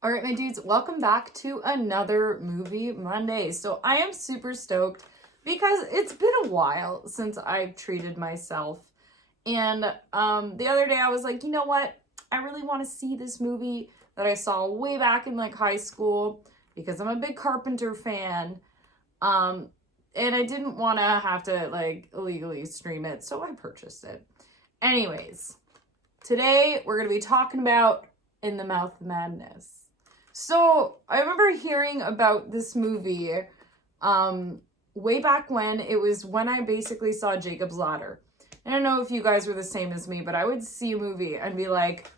All right, my dudes, welcome back to another Movie Monday. So I am super stoked because it's been a while since I've treated myself. And the other day I was like, you know what? I really want to see this movie that I saw way back in like high school because I'm a big Carpenter fan. Um, and I didn't want to have to like illegally stream it, so I purchased it. Anyways, today we're going to be talking about In the Mouth of Madness. So I remember hearing about this movie way back when. It was when I basically saw Jacob's Ladder. And I don't know if you guys were the same as me, but I would see a movie and be like,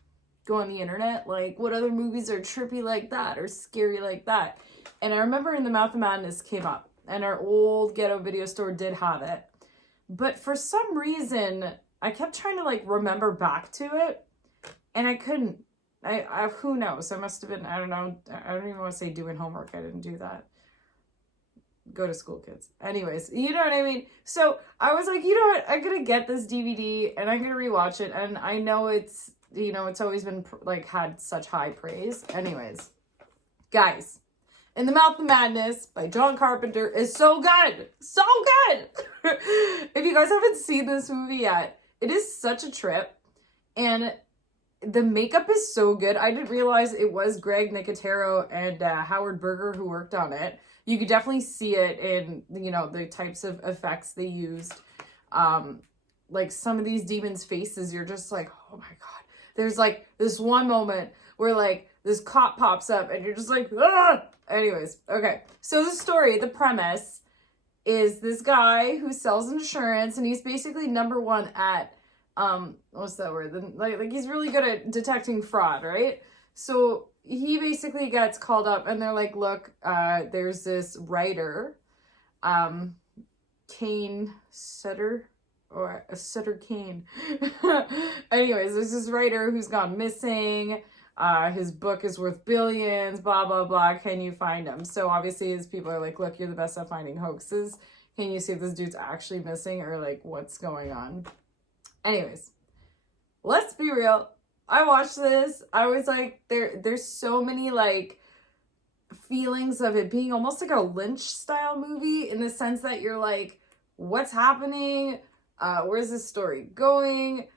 go on the internet, like, what other movies are trippy like that or scary like that? And I remember In the Mouth of Madness came up, and our old ghetto video store did have it. But for some reason, I kept trying to like remember back to it, and I couldn't. I who knows? I must have been, I don't know. I don't even want to say doing homework. I didn't do that. Go to school, kids. Anyways, you know what I mean? So I was like, you know what? I'm going to get this DVD and I'm going to rewatch it. And I know it's, you know, it's always been like had such high praise. Anyways, guys, In the Mouth of Madness by John Carpenter is so good. So good. If you guys haven't seen this movie yet, it is such a trip. And the makeup is so good. I didn't realize it was Greg Nicotero and Howard Berger who worked on it. You could definitely see it in, you know, the types of effects they used. Like some of these demons' faces, you're just like, oh my God. There's like this one moment where like this cop pops up and you're just like, ah! Anyways, okay. So the story, the premise is this guy who sells insurance, and he's basically number one at what's that word? Like he's really good at detecting fraud, right? So he basically gets called up and they're like, look, there's this writer, Kane Sutter, or a Sutter Kane. Anyways, there's this writer who's gone missing. His book is worth billions, blah, blah, blah. Can you find him? So obviously his people are like, look, you're the best at finding hoaxes. Can you see if this dude's actually missing or like what's going on? Anyways, let's be real. I watched this. I was like, there's so many like feelings of it being almost like a Lynch style movie in the sense that you're like, what's happening? Where's this story going?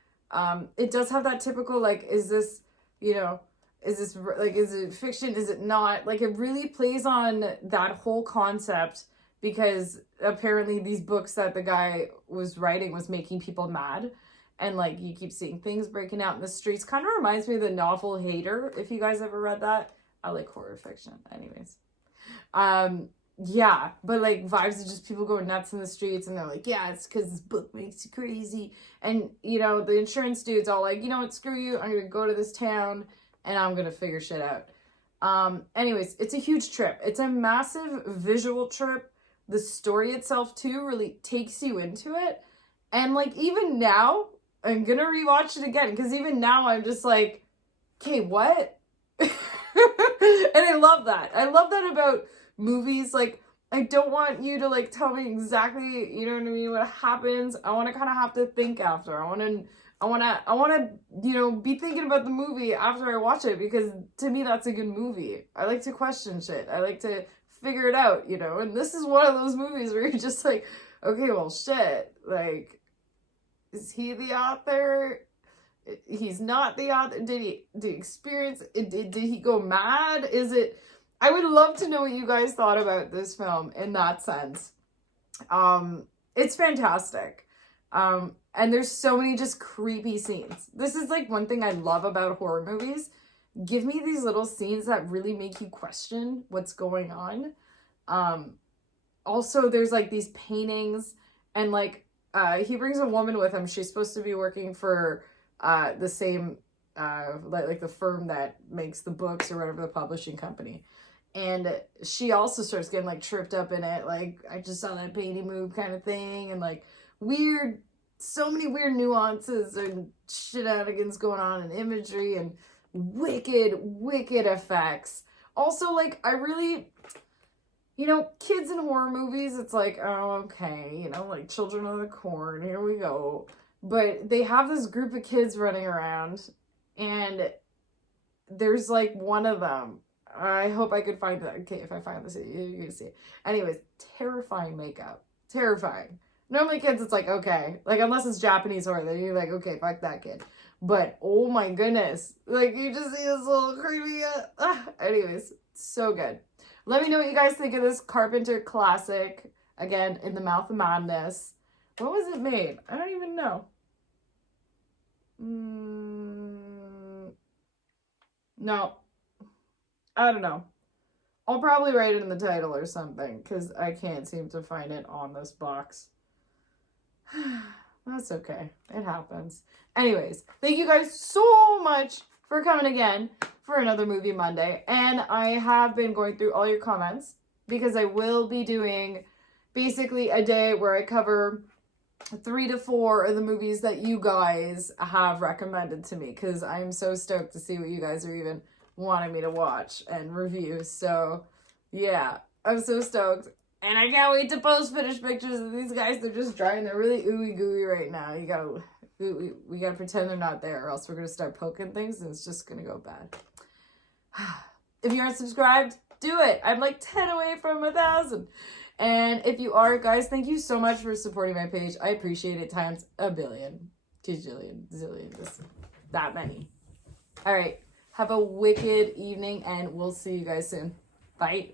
It does have that typical, like, is this, you know, is this like, is it fiction? Is it not? Like, it really plays on that whole concept because apparently these books that the guy was writing was making people mad. And like you keep seeing things breaking out in the streets. Kind of reminds me of the novel Hater, if you guys ever read that. I like horror fiction. Anyways. Yeah, but like vibes of just people going nuts in the streets, and they're like, yeah, it's because this book makes you crazy. And you know, the insurance dude's all like, you know what, screw you, I'm gonna go to this town and I'm gonna figure shit out. Anyways, it's a huge trip. It's a massive visual trip. The story itself too really takes you into it. And like even now, I'm gonna rewatch it again because even now I'm just like, okay, what? And I love that. I love that about movies. Like, I don't want you to like tell me exactly, you know what I mean, what happens. I want to kind of have to think after. I want to, you know, be thinking about the movie after I watch it because to me that's a good movie. I like to question shit. I like to figure it out, you know. And this is one of those movies where you're just like, okay, well, shit, like. Is he the author? He's not the author. Did he experience it? Did he go mad? Is it? I would love to know what you guys thought about this film in that sense. It's fantastic. And there's so many just creepy scenes. This is like one thing I love about horror movies. Give me these little scenes that really make you question what's going on. Also, there's like these paintings and like, he brings a woman with him. She's supposed to be working for the same, like the firm that makes the books or whatever, the publishing company. And she also starts getting like tripped up in it. Like, I just saw that painting move kind of thing. And like so many weird nuances and shenanigans going on in imagery and wicked, wicked effects. Also, like, I really... You know, kids in horror movies, it's like, oh, okay, you know, like Children of the Corn, here we go. But they have this group of kids running around, and there's like one of them I hope I could find that. Okay, if I find this, you're gonna see it. Anyways, terrifying makeup. Terrifying. Normally kids, it's like, okay. Like, unless it's Japanese horror, then you're like, okay, fuck that kid. But, oh my goodness. Like, you just see this little creepy... anyways, so good. Let me know what you guys think of this Carpenter classic. Again, In the Mouth of Madness. What was it made? I don't even know. No. I don't know. I'll probably write it in the title or something, because I can't seem to find it on this box. That's okay. It happens. Anyways, thank you guys so much for coming again for another Movie Monday. And I have been going through all your comments, because I will be doing basically a day where I cover 3 to 4 of the movies that you guys have recommended to me, because I'm so stoked to see what you guys are even wanting me to watch and review. So yeah, I'm so stoked, and I can't wait to post finished pictures of these guys. They're just drying. They're really ooey gooey right now. We gotta pretend they're not there, or else we're gonna start poking things and it's just gonna go bad. If you aren't subscribed, do it. I'm like 10 away from 1,000. And if you are, guys, thank you so much for supporting my page. I appreciate it times a billion, gajillion, zillion, just that many. All right. Have a wicked evening, and we'll see you guys soon. Bye.